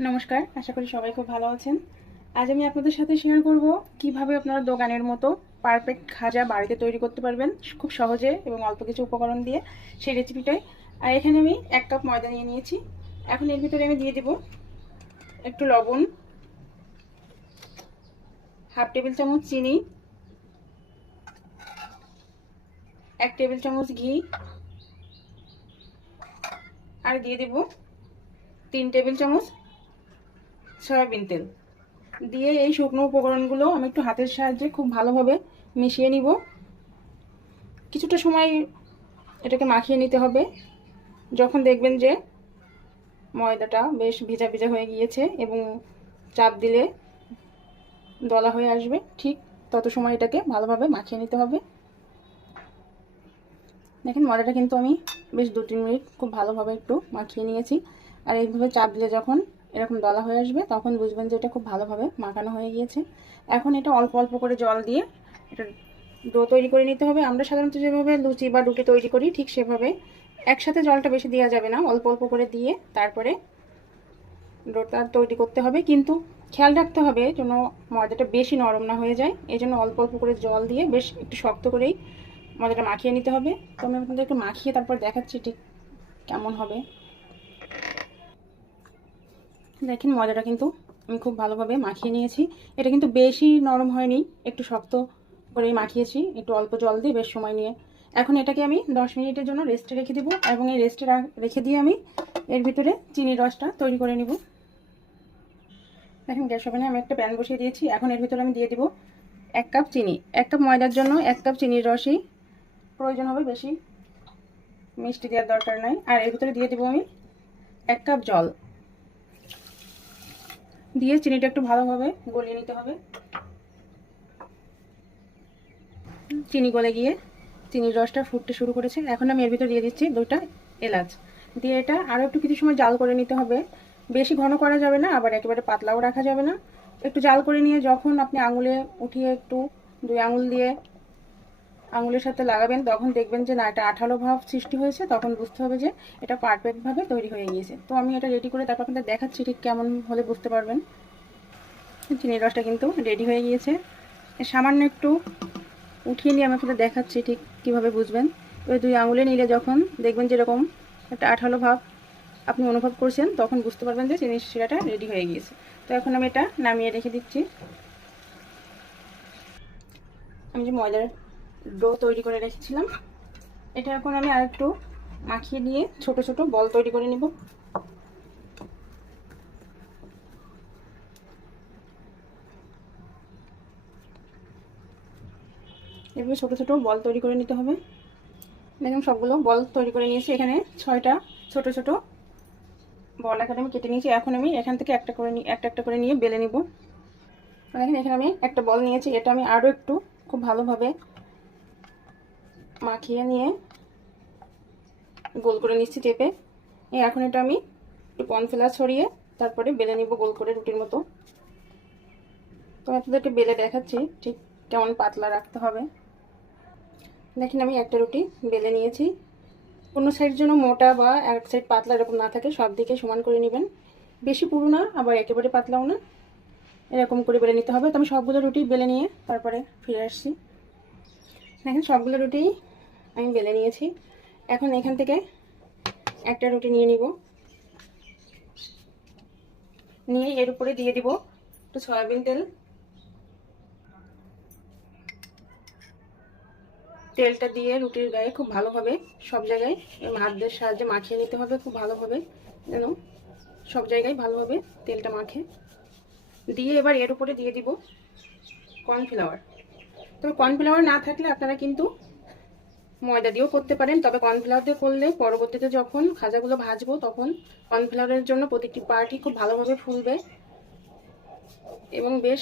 নমস্কার, আশা করি সবাই খুব ভালো আছেন। আজ আমি আপনাদের সাথে শেয়ার করব কীভাবে আপনারা দোকানের মতো পারফেক্ট খাজা বাড়িতে তৈরি করতে পারবেন, খুব সহজে এবং অল্প কিছু উপকরণ দিয়ে সেই রেসিপিটাই আর এখানে আমি এক কাপ ময়দা নিয়ে নিয়েছি। এখন এর ভিতরে আমি দিয়ে দেব একটু লবণ, হাফ টেবিল চামচ চিনি, এক টেবিল চামচ ঘি, আর দিয়ে দেব তিন টেবিল চামচ সয়াবিন তেল। দিয়ে এই শুকনো উপকরণগুলো আমি একটু হাতের সাহায্যে খুব ভালোভাবে মিশিয়ে নিব। কিছুটা সময় এটাকে মাখিয়ে নিতে হবে। যখন দেখবেন যে ময়দাটা বেশ ভিজা ভিজা হয়ে গিয়েছে এবং চাপ দিলে দলা হয়ে আসবে, ঠিক তত সময় এটাকে ভালোভাবে মাখিয়ে নিতে হবে। দেখেন ময়দাটা কিন্তু আমি বেশ দু তিন মিনিট খুব ভালোভাবে একটু মাখিয়ে নিয়েছি। আর এইভাবে চাপ দিলে যখন এরকম দলা হয়ে আসবে, তখন বুঝবেন যে এটা খুব ভালোভাবে মাখানো হয়ে গিয়েছে। এখন এটা অল্প অল্প করে জল দিয়ে এটা ডো তৈরি করে নিতে হবে। আমরা সাধারণত যেভাবে লুচি বা রুটি তৈরি করি, ঠিক সেভাবে একসাথে জলটা বেশি দেওয়া যাবে না। অল্প অল্প করে দিয়ে তারপরে ডোটা তৈরি করতে হবে। কিন্তু খেয়াল রাখতে হবে যেন ময়দাটা বেশি নরম না হয়ে যায়। এই জন্য অল্প অল্প করে জল দিয়ে বেশ একটু শক্ত করেই ময়দাটা মাখিয়ে নিতে হবে। তো আমি আপনাদের একটু মাখিয়ে তারপর দেখাচ্ছি ঠিক কেমন হবে। দেখেন ময়দাটা কিন্তু আমি খুব ভালোভাবে মাখিয়ে নিয়েছি। এটা কিন্তু বেশি নরম হয়নি, একটু শক্ত করেই মাখিয়েছি, একটু অল্প জল দিয়ে বেশ সময় নিয়ে। এখন এটাকে আমি দশ মিনিটের জন্য রেস্টে রেখে দিব এবং এই রেস্টে রেখে দিয়ে আমি এর ভিতরে চিনির রসটা তৈরি করে নিব। দেখেন গ্যাস ওভেনে আমি একটা প্যান বসিয়ে দিয়েছি, এখন এর ভিতরে আমি দিয়ে দিব এক কাপ চিনি। এক কাপ ময়দার জন্য এক কাপ চিনির রসই প্রয়োজন হবে বেশি। মিষ্টি দেওয়ার দরকার নাই। আর এর ভিতরে দিয়ে দেবো আমি এক কাপ জল। দিয়ে চিনিটা একটু ভালোভাবে গলিয়ে নিতে হবে। চিনি গলে গিয়ে চিনির রসটা ফুটতে শুরু করেছে। এখন আমি এর ভিতর দিয়ে দিচ্ছি দুটা এলাচ। দিয়ে এটা আরও একটু কিছু সময় জাল করে নিতে হবে। বেশি ঘন করা যাবে না, আবার একেবারে পাতলাও রাখা যাবে না। একটু জাল করে নিয়ে যখন আপনি আঙুলে উঠিয়ে একটু দুই আঙুল দিয়ে আঙুলের সাথে লাগাবেন, তখন দেখবেন যে না, এটা আঠালো ভাব সৃষ্টি হয়েছে, তখন বুঝতে হবে যে এটা পারফেক্টভাবে তৈরি হয়ে গিয়েছে। তো আমি এটা রেডি করে তারপর আপনাদের দেখাচ্ছি ঠিক কেমন হলে বুঝতে পারবেন। চিনির রসটা কিন্তু রেডি হয়ে গিয়েছে। সামান্য একটু উঠিয়ে নিয়ে আমি আপনাদের দেখাচ্ছি ঠিক কীভাবে বুঝবেন। ওই দুই আঙুলে নিলে যখন দেখবেন যেরকম একটা আঠালো ভাব আপনি অনুভব করছেন, তখন বুঝতে পারবেন যে চিনির শিরাটা রেডি হয়ে গিয়েছে। তো এখন আমি এটা নামিয়ে রেখে দিচ্ছি। আমি যে ময়দার ডো তৈরি করে রেখেছিলাম। এটা এখন আমি আরেকটু মাখিয়ে নিয়ে ছোট ছোট বল তৈরি করে নিব। এভাবে ছোট ছোট বল তৈরি করে নিতে হবে। দেখুন, সবগুলো বল তৈরি করে নিয়েছি। এখানে ছয়টা ছোট ছোট বল এখানে আমি কেটে নিয়েছি। এখন আমি এখান থেকে একটা করে একটা একটা করে নিয়ে বেলে নিব। দেখেন, এখানে আমি একটা বল নিয়েছি। এটা আমি আরও একটু খুব ভালোভাবে মাখিয়ে নিয়ে গোল করে নিচ্ছি টেপে। এখন এটা আমি একটু কর্নফ্লাওয়ার ছড়িয়ে তারপরে বেলে নিব গোল করে রুটির মতো। তো আপনাদেরকে বেলে দেখাচ্ছি ঠিক কেমন পাতলা রাখতে হবে। দেখেন আমি একটা রুটি বেলে নিয়েছি। কোনো সাইড জন্য মোটা বা এক সাইড পাতলা এরকম না থাকে, সব দিকে সমান করে নেবেন। বেশি পুরো না, আবার একেবারে পাতলাও না। এরকম করে বেলে নিতে হবে। তো আমি সবগুলো রুটি বেলে নিয়ে তারপরে ফিরে আসছি। দেখেন সবগুলো রুটি আমি বেলে নিয়েছি। এখন এখান থেকে একটা রুটি নিয়ে নিব। নিয়ে এর উপরে দিয়ে দিব একটু সয়াবিন তেল। তেলটা দিয়ে রুটির গায়ে খুব ভালোভাবে সব জায়গায় হাতদের সাহায্যে মাখিয়ে নিতে হবে খুব ভালোভাবে, যেন সব জায়গায় ভালোভাবে তেলটা মাখে। দিয়ে এবার এর উপরে দিয়ে দিব কর্নফ্লাওয়ার তবে কর্নফ্লাওয়ার না থাকলে আপনারা কিন্তু ময়দা দিয়েও করতে পারেন, তবে কর্নফ্লাওয়ার দিয়ে করলে পরবর্তীতে যখন খাজাগুলো ভাজবো তখন কর্নফ্লাওয়ারের জন্য প্রতিটি পার্টি খুব ভালোভাবে ফুলবে এবং বেশ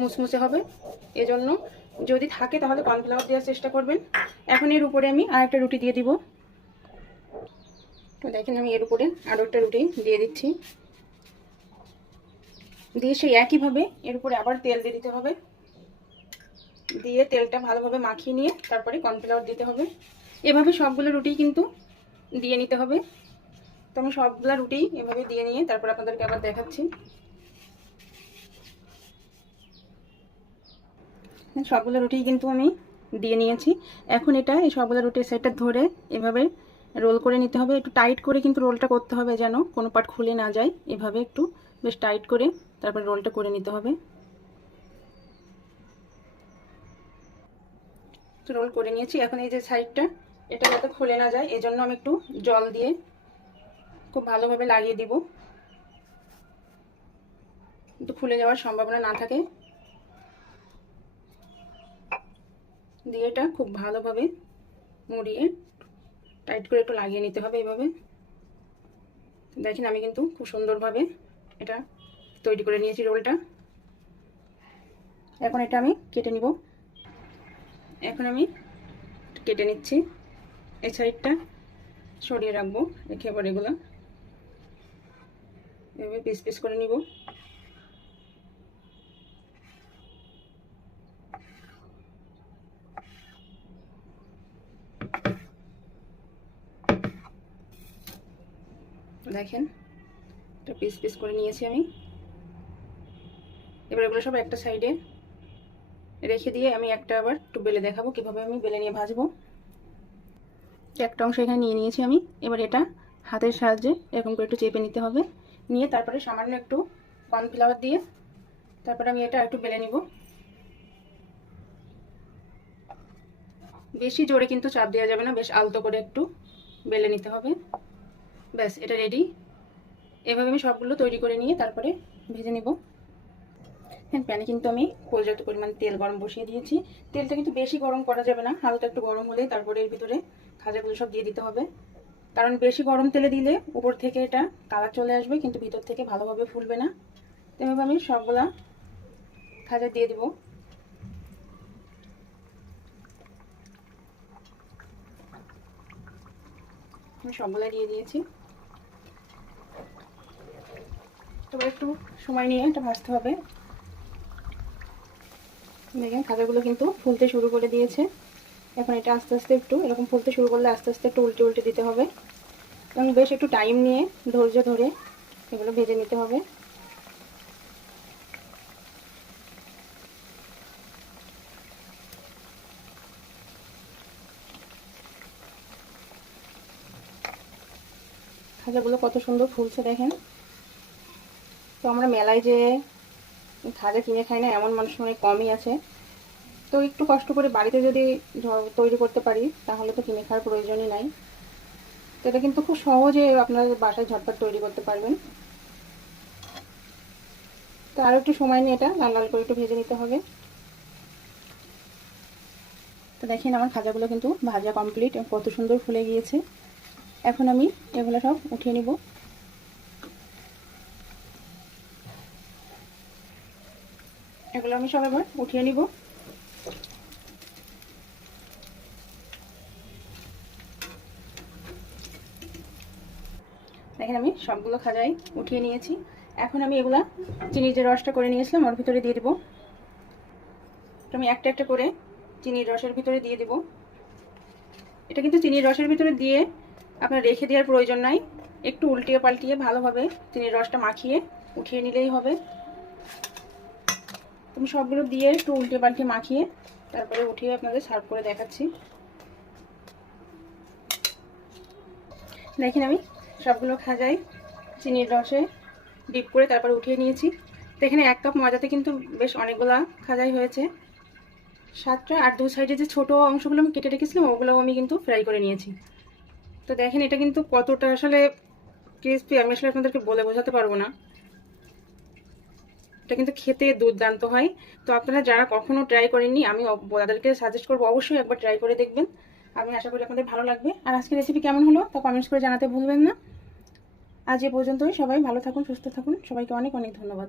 মুসমুসে হবে। এজন্য যদি থাকে তাহলে কর্নফ্লাওয়ার দেওয়ার চেষ্টা করবেন। এখন এর উপরে আমি আর একটা রুটি দিয়ে দিব। তো দেখেন আমি এর উপরে আরও একটা রুটি দিয়ে দিচ্ছি। দিয়ে সেই একইভাবে এর উপরে আবার তেল দিয়ে দিতে হবে। দিয়ে তেলটা ভালোভাবে মাখিয়ে নিয়ে তারপরে কর্নফ্লাওয়ার দিতে হবে। এভাবে সবগুলো রুটি কিন্তু দিয়ে নিতে হবে। তো আমি সবগুলো রুটি এভাবে দিয়ে নিয়ে তারপর আপনাদেরকে আবার দেখাচ্ছি। সবগুলো রুটি কিন্তু আমি দিয়ে নিয়েছি। এখন এটা, এই সবগুলো রুটির সাইডটা ধরে এভাবে রোল করে নিতে হবে। একটু টাইট করে কিন্তু রোলটা করতে হবে যেন কোনো পার্ট খুলে না যায়। এভাবে একটু বেশ টাইট করে তারপর রোলটা করে নিতে হবে। রোল করে নিয়েছি। এখন এই যে সাইডটা, এটা যাতে খুলে না যায়, এজন্য আমি একটু জল দিয়ে খুব ভালোভাবে লাগিয়ে দিব। একটু খুলে যাওয়ার সম্ভাবনা না থাকে। দিয়ে এটা খুব ভালোভাবে মুড়িয়ে টাইট করে একটু লাগিয়ে নিতে হবে এইভাবে দেখেন আমি কিন্তু খুব সুন্দরভাবে এটা তৈরি করে নিয়েছি রোলটা। এখন এটা আমি কেটে নিব। এখন আমি কেটে নিচ্ছি। এই সাইডটা সরিয়ে রাখব, রেখে আবার এগুলো এভাবে পিস পিস করে নিব। দেখেন পিস পিস করে নিয়েছি আমি। এবার এগুলো সব একটা সাইডে রেখে দিয়ে আমি একটা আবার একটু বেলে দেখাবো কীভাবে আমি বেলে নিয়ে ভাজবো। একটা অংশ এখানে নিয়ে নিয়েছি আমি। এবার এটা হাতের সাহায্যে এরকম করে একটু চেপে নিতে হবে। নিয়ে তারপরে সামান্য একটু কর্নফ্লাওয়ার দিয়ে তারপরে আমি এটা একটু বেলে নিব। বেশি জোরে কিন্তু চাপ দেওয়া যাবে না, বেশ আলতো করে একটু বেলে নিতে হবে। ব্যাস, এটা রেডি এভাবে আমি সবগুলো তৈরি করে নিয়ে তারপরে ভেজে নিব। প্যানে কিন্তু আমি পর্যাপ্ত পরিমাণ তেল গরম বসিয়ে দিয়েছি। তেলটা কিন্তু বেশি গরম করা যাবে না, হালকা একটু গরম হলেই তারপরে এর ভিতরে খাজাগুলো সব দিয়ে দিতে হবে। কারণ বেশি গরম তেলে দিলে উপর থেকে এটা কালার চলে আসবে, কিন্তু ভিতর থেকে ভালোভাবে ফুলবে না। এভাবে আমি সবগুলা খাজা দিয়ে দিব। আমি সবগুলা দিয়ে দিয়েছি। তবে একটু সময় নিয়ে এটা ভাজতে হবে। দেখেন খাজাগুলো কিন্তু ফুলতে শুরু করে দিয়েছে। এখন এটা আস্তে আস্তে একটু, এরকম ফুলতে শুরু করলে আস্তে আস্তে একটু উল্টে উল্টে দিতে হবে। এবং বেশ একটু টাইম নিয়ে ধৈর্য ধরে এগুলো ভেজে নিতে হবে। খাজাগুলো কত সুন্দর ফুলছে দেখেন। তো আমরা মেলায় যে খাজা কিনে খাই না, এমন মানুষ অনেক কমই আছে। তো একটু কষ্ট করে বাড়িতে যদি তৈরি করতে পারি, তাহলে তো কিনে খাওয়ার প্রয়োজনই নাই। তো এটা কিন্তু খুব সহজে আপনারা বাসায় ঝটপট তৈরি করতে পারবেন। তো আরও একটু সময় নিয়ে এটা, লাল লাল করে একটু ভেজে নিতে হবে। তো দেখেন আমার খাজাগুলো কিন্তু ভাজা কমপ্লিট কত সুন্দর ফুলে গিয়েছে। এখন আমি এগুলো সব উঠিয়ে নিব। এগুলো আমি সব এবার উঠিয়ে নিব। দেখেন আমি সবগুলো খাজাই উঠিয়ে নিয়েছি। এখন আমি এগুলা চিনির যে রসটা করে নিয়েছিলাম ওর ভিতরে দিয়ে দিব। আমি একটা একটা করে চিনির রসের ভিতরে দিয়ে দিব। এটা কিন্তু চিনির রসের ভিতরে দিয়ে আপনার রেখে দেওয়ার প্রয়োজন নাই। একটু উল্টিয়ে পাল্টিয়ে ভালোভাবে চিনির রসটা মাখিয়ে উঠিয়ে নিলেই হবে। তুমি সবগুলো দিয়ে একটু উল্টে পাল্টে মাখিয়ে তারপরে উঠিয়ে আপনাদের সার্ভ করে দেখাচ্ছি। দেখেন আমি সবগুলো খাজাই, চিনির রসে ডিপ করে তারপর উঠিয়ে নিয়েছি। তো এখানে এক কাপ মজাতে কিন্তু বেশ অনেকগুলা খাজাই হয়েছে। সাতটা আর দু সাইডে যে ছোট অংশগুলো আমি কেটে রেখেছিলাম, ওগুলোও আমি কিন্তু ফ্রাই করে নিয়েছি। তো দেখেন এটা কিন্তু কতটা আসলে ক্রিসপি আমি আসলে আপনাদেরকে বলে বোঝাতে পারব না। এটা কিন্তু খেতে দুর্দান্ত হয়। তো আপনারা যারা কখনো ট্রাই করেননি, আমি তাদেরকে সাজেস্ট করব অবশ্যই একবার ট্রাই করে দেখবেন। আমি আশা করি আপনাদের ভালো লাগবে। আর আজকে রেসিপি কেমন হলো তা কমেন্টস করে জানাতে ভুলবেন না। আজ এ পর্যন্তই, সবাই ভালো থাকুন, সুস্থ থাকুন। সবাইকে অনেক অনেক ধন্যবাদ।